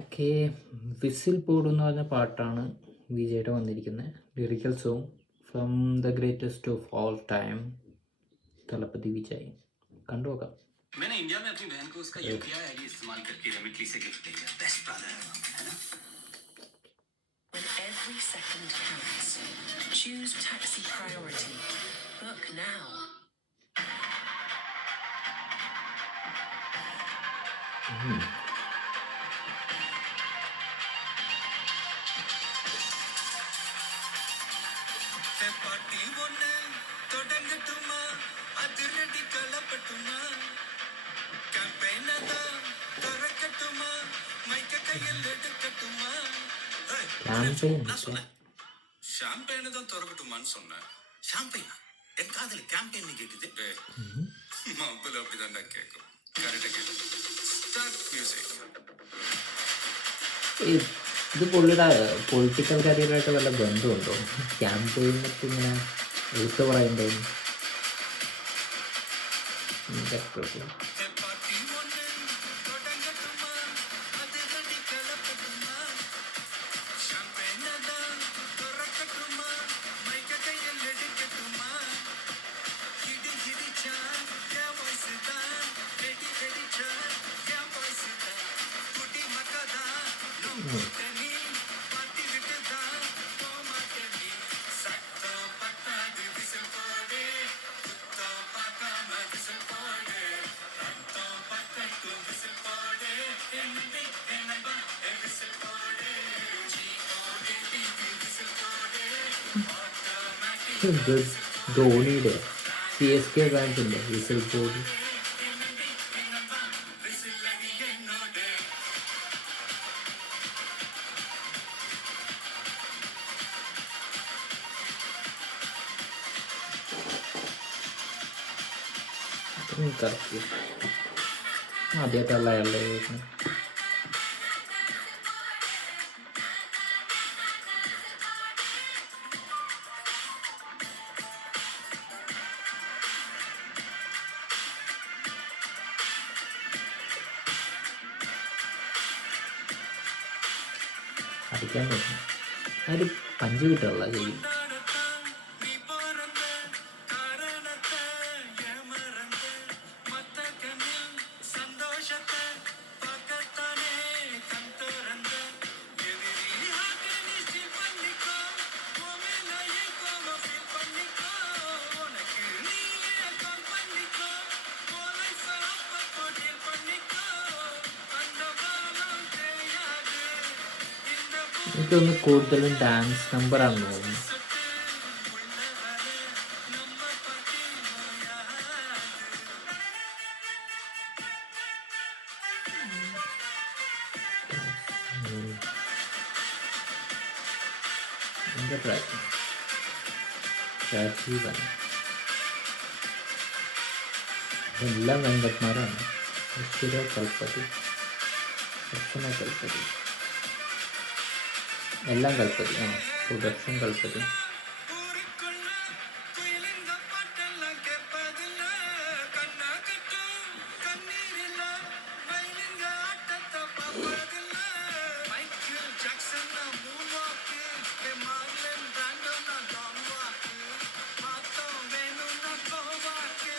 Okay. Whistle pod എന്ന് പറഞ്ഞ പാട്ടാണ് വിജയുടെ വന്നിരിക്കുന്നത്. Lyrical song from the greatest of all time Thalapathy Vijay. കണ്ടു നോക്കാം. मैंने इंडिया में अपनी बहन को उसका यूपीआई आईडी इस्तेमाल करके रेमिटली से गिफ्ट दिया. बेस्ट ब्रदर है ना. When every second counts, choose taxi priority. Book now. Party ഒന്ന് തുടങ്ങട്ടുമാ അതിരടി കളപ്പട്ടുമാ ക്യാമ്പയിൻ അതാ തുറക്കട്ടുമാ മൈക്ക കയ്യിൽ എടുക്കട്ടുമാ. நான் சொன்னேன் ஷாம்பெயின் தான் திறக்கட்டுமான்னு சொன்னேன். ஷாம்பெயினா என் காதல கேம்பெயின் கேக்குது. மம்பல அப்படிதான்டா கேட்கும். கரெக்டா கேட்கும். Start music. ഇത് പുള്ളിയുടെ പൊളിറ്റിക്കൽ കരിയറായിട്ട് വല്ല ബന്ധമുണ്ടോ? ക്യാമ്പയിനൊക്കെ ഇങ്ങനെ എടുത്തു പറയണ്ടോ? പാർട്ടി ഒന്ന് തുടങ്ങട്ടുമാ അതിരടി കളപ്പട്ടുമാ ഷാമ്പെയിൻ അതാ തുറക്കട്ടുമാ മൈക്ക കയ്യിൽ എടുക്കട്ടുമാ. ഹിടി ഹിടിച്ചാ क्या वॉइस दा रेडी रेडी चा क्या वॉइस दा कुटी मकदा नो कुटनी पार्टी विटदा तो मार्केनी सत्तो पत्ता दी विसल पोडे कुत्तो पाका मैं विसल पोडे रत्तो पत्ता तू विसल पोडे एनबी एनबा ए विसल पोडे जी ओडे टी विसल पोडे ऑटोमेटिक ധോണിയുടെ CSK ഫാൻസിൻ്റെ വിസിൽ പോഡ്. विसल लगी എന്നോടെ. കറക്റ്റ് ആദ്യമായിട്ടുള്ള അയാളുടെ അടിക്കാൻ പറ്റും. ഒരു പഞ്ച് കിട്ടുള്ള ശരി. நீ போறந்த காரணத்தை ஏமறந்த மத்த கண்ணில் சந்தோஷத்தை பார்க்கத்தானே கண் திறந்த எதிரி ஹார்ட் நீ ஸ்டீல் பண்ணிக்கோ உன் மேல ஏக்கோவ ஃபீல் பண்ணிக்கோ உனக்கு நீயே கால் பண்ணிக்கோ உன் லைஃப் அப்பப்போ டீல் பண்ணிக்கோ அந்த காலம் தெரியாது இந்த എനിക്കൊന്ന് കൂടുതലും ഡാൻസ് നമ്പറാണെന്ന് തോന്നുന്നു. എൻ്റെ ട്രാക്ക് രാജീവാണ്. എല്ലാം വെങ്കട്മാരാണ്. അക്ഷര കൽപ്പതി, അർച്ചന കൽപ്പതി, എല്ലാം കൽപ്പതി. പ്രൊഡക്ഷൻ കൽപ്പതി. ஊருக்குள்ள குயிலிங்க பாட்டெல்லாம் கேட்பதில்ல கண்ணா கட்டும் கண்ணீரில்ல மயிலிங்க ஆட்டத்தை பார்ப்பதில்ல மைக்கேல் ஜாக்சன் மூன் வாக்கு மார்லன் பிராண்டோ நான் டான் வாக்கு மாத்தம் வேணும்னா கோவாக்கு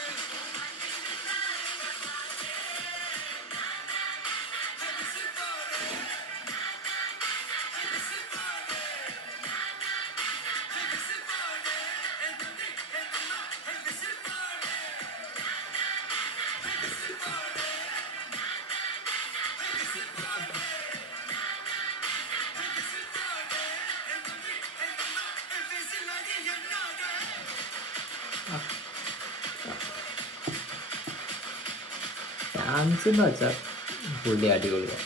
ഡാൻസ് എന്ന് വെച്ചാൽ പുള്ളി അടിപൊളിയാണ്.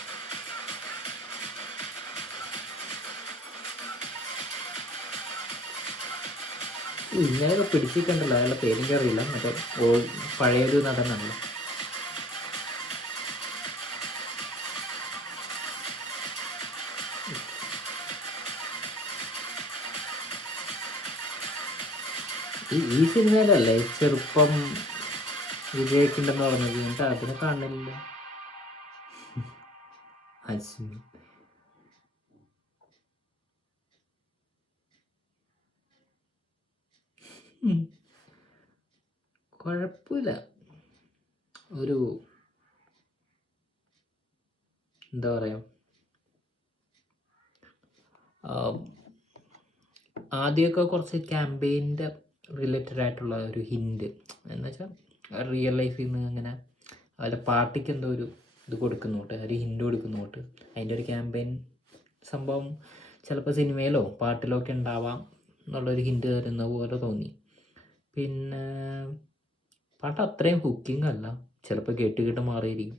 ഇങ്ങനെയൊക്കെ പിടിച്ചിട്ടുണ്ടല്ലോ. അയാളുടെ പേരും അറിയില്ല. മറ്റേ പഴയൊരു നടനല്ല. ഈ സിനിമയിലല്ലേ ചെറുപ്പം വിജയിക്കുണ്ടെന്ന് പറഞ്ഞത്. എന്നിട്ട് അതിനെ കാണില്ല. കുഴപ്പമില്ല. ഒരു എന്താ പറയുക, ആദ്യമൊക്കെ കുറച്ച് ക്യാമ്പയിൻ്റെ റിലേറ്റഡ് ആയിട്ടുള്ള ഒരു ഹിൻഡ് എന്ന് വെച്ചാൽ റിയൽ ലൈഫിൽ നിന്ന് അങ്ങനെ അവരുടെ പാർട്ടിക്ക് എന്തോ ഒരു ഇത് കൊടുക്കുന്നോട്ട്, ഒരു ഹിൻഡ് കൊടുക്കുന്നോട്ട് അതിൻ്റെ ഒരു ക്യാമ്പയിൻ സംഭവം ചിലപ്പോൾ സിനിമയിലോ പാട്ടിലോ ഒക്കെ ഉണ്ടാവാം എന്നുള്ളൊരു ഹിൻഡ് തരുന്ന പോലെ തോന്നി. പിന്നെ പാട്ട് അത്രയും ഹുക്കിംഗ് അല്ല, ചിലപ്പോൾ കേട്ട് കേട്ട് മാറിയിരിക്കും.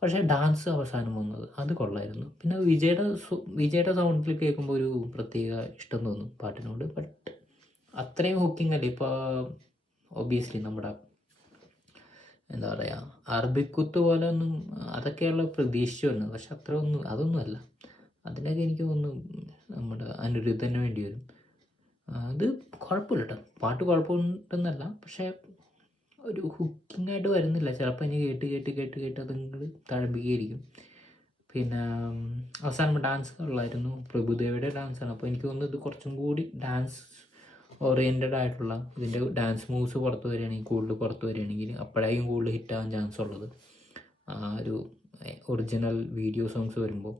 പക്ഷേ ഡാൻസ് അവസാനം വന്നത് അത് കൊള്ളായിരുന്നു. പിന്നെ വിജയുടെ സൗണ്ടിൽ കേൾക്കുമ്പോൾ ഒരു പ്രത്യേക ഇഷ്ടം തോന്നും പാട്ടിനോട്. ബട്ട് അത്രയും ഹുക്കിംഗ് അല്ല. ഇപ്പോൾ ഒബിയസ്ലി നമ്മുടെ എന്താ പറയുക, അറബിക്കുത്ത് പോലെ ഒന്നും അതൊക്കെയുള്ള പ്രതീക്ഷിച്ചു വരുന്നത്. പക്ഷെ അതൊന്നുമല്ല. അതിനൊക്കെ എനിക്ക് തോന്നുന്നു നമ്മുടെ അനിരുദ്ധന് വേണ്ടി വരും. അത് കുഴപ്പമില്ല കേട്ടോ, പാട്ട് കുഴപ്പമുണ്ടെന്നല്ല, പക്ഷേ ഒരു ഹുക്കിംഗ് ആയിട്ട് വരുന്നില്ല. ചിലപ്പോൾ ഇനി കേട്ട് കേട്ട് കേട്ട് കേട്ട് അത് നിങ്ങൾ തഴമ്പിക്കുകയായിരിക്കും. പിന്നെ അവസാനം ഡാൻസ് ഉള്ളായിരുന്നു, പ്രഭുദേവയുടെ ഡാൻസാണ്. അപ്പോൾ എനിക്ക് തോന്നുന്നു ഇത് കുറച്ചും കൂടി ഡാൻസ് ഓറിയൻറ്റഡ് ആയിട്ടുള്ള ഇതിൻ്റെ ഡാൻസ് മൂവ്സ് പുറത്ത് വരികയാണെങ്കിൽ അപ്പോഴായിരിക്കും കൂടുതൽ ഹിറ്റാകാൻ ചാൻസ് ഉള്ളത്. ആ ഒരു ഒറിജിനൽ വീഡിയോ സോങ്സ് വരുമ്പോൾ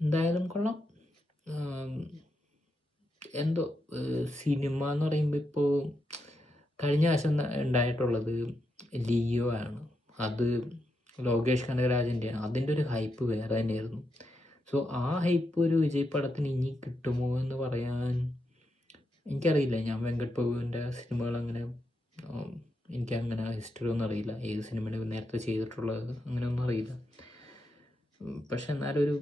എന്തായാലും കൊള്ളാം. എന്തോ സിനിമ എന്ന് പറയുമ്പോൾ ഇപ്പോൾ കഴിഞ്ഞ ആഴ്ച ഉണ്ടായിട്ടുള്ളത് ലിയോ ആണ്. അത് ലോകേഷ് കനകരാജിൻ്റെയാണ്. അതിൻ്റെ ഒരു ഹൈപ്പ് വേറെ തന്നെയായിരുന്നു. സോ ആ ഹൈപ്പ് ഒരു വിജയ് പടത്തിന് ഇനി കിട്ടുമോ എന്ന് പറയാൻ എനിക്കറിയില്ല. ഞാൻ വെങ്കട് പ്രഭുവിൻ്റെ സിനിമകൾ അങ്ങനെ എനിക്കങ്ങനെ ഹിസ്റ്ററി ഒന്നും അറിയില്ല, ഏത് സിനിമയാണ് നേരത്തെ ചെയ്തിട്ടുള്ളത് അങ്ങനെയൊന്നും അറിയില്ല. പക്ഷെ എന്നാലൊരു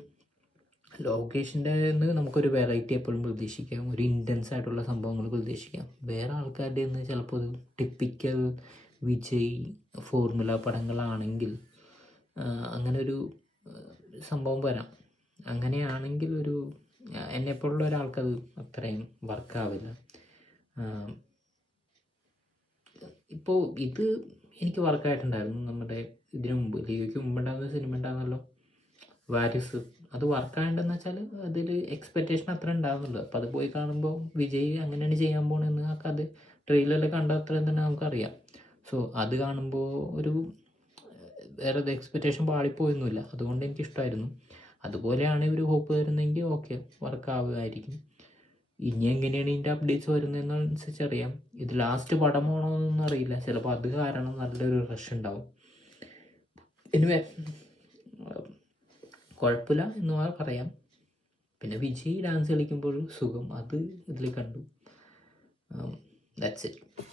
ലോകേഷിൻ്റെ നമുക്കൊരു വെറൈറ്റി എപ്പോഴും പ്രതീക്ഷിക്കാം, ഒരു ഇൻറ്റൻസ് ആയിട്ടുള്ള സംഭവങ്ങൾ പ്രതീക്ഷിക്കാം. വേറെ ആൾക്കാരുടെ നിന്ന് ചിലപ്പോൾ ഒരു ടിപ്പിക്കൽ വിജയ് ഫോർമുല പടങ്ങളാണെങ്കിൽ അങ്ങനെ ഒരു സംഭവം വരാം. അങ്ങനെയാണെങ്കിൽ ഒരു എന്നെപ്പോലുള്ള ഒരാൾക്കത് അത്രയും വർക്കാവില്ല. ഇപ്പോൾ ഇത് എനിക്ക് വർക്കായിട്ടുണ്ടായിരുന്നു. നമ്മുടെ ഇതിനു മുമ്പ് ലിയോയ്ക്ക് മുമ്പ് ഉണ്ടാകുന്ന സിനിമ ഉണ്ടാകുന്നല്ലോ, വാരിസ്. അത് വർക്കായിട്ടുണ്ടെന്ന് വെച്ചാൽ അതിൽ എക്സ്പെക്റ്റേഷൻ അത്ര ഉണ്ടാകുന്നുള്ളൂ. അപ്പോൾ അത് പോയി കാണുമ്പോൾ വിജയ് അങ്ങനെയാണ് ചെയ്യാൻ പോകണമെന്ന് ആ കഥ ട്രെയിലറിൽ കണ്ട അത്രയും തന്നെ നമുക്കറിയാം. സോ അത് കാണുമ്പോൾ ഒരു വേറെ എക്സ്പെക്റ്റേഷൻ പാളിപ്പോയൊന്നുമില്ല. അതുകൊണ്ട് എനിക്കിഷ്ടമായിരുന്നു. അതുപോലെയാണ് ഇവർ ഹോപ്പ് തരുന്നതെങ്കിൽ ഓക്കെ, വർക്കാവുമായിരിക്കും. ഇനി എങ്ങനെയാണ് ഇതിൻ്റെ അപ്ഡേറ്റ്സ് വരുന്നതെന്നനുസരിച്ച് അറിയാം. ഇത് ലാസ്റ്റ് പടമാണോ എന്നൊന്നും അറിയില്ല. ചിലപ്പോൾ അത് കാരണം നല്ലൊരു റഷ് ഉണ്ടാവും. എനിവേ കുഴപ്പമില്ല എന്ന് പറയാം. പിന്നെ വിജയ് ഡാൻസ് കളിക്കുമ്പോൾ സുഖം അത് ഇതിൽ കണ്ടു. That's it.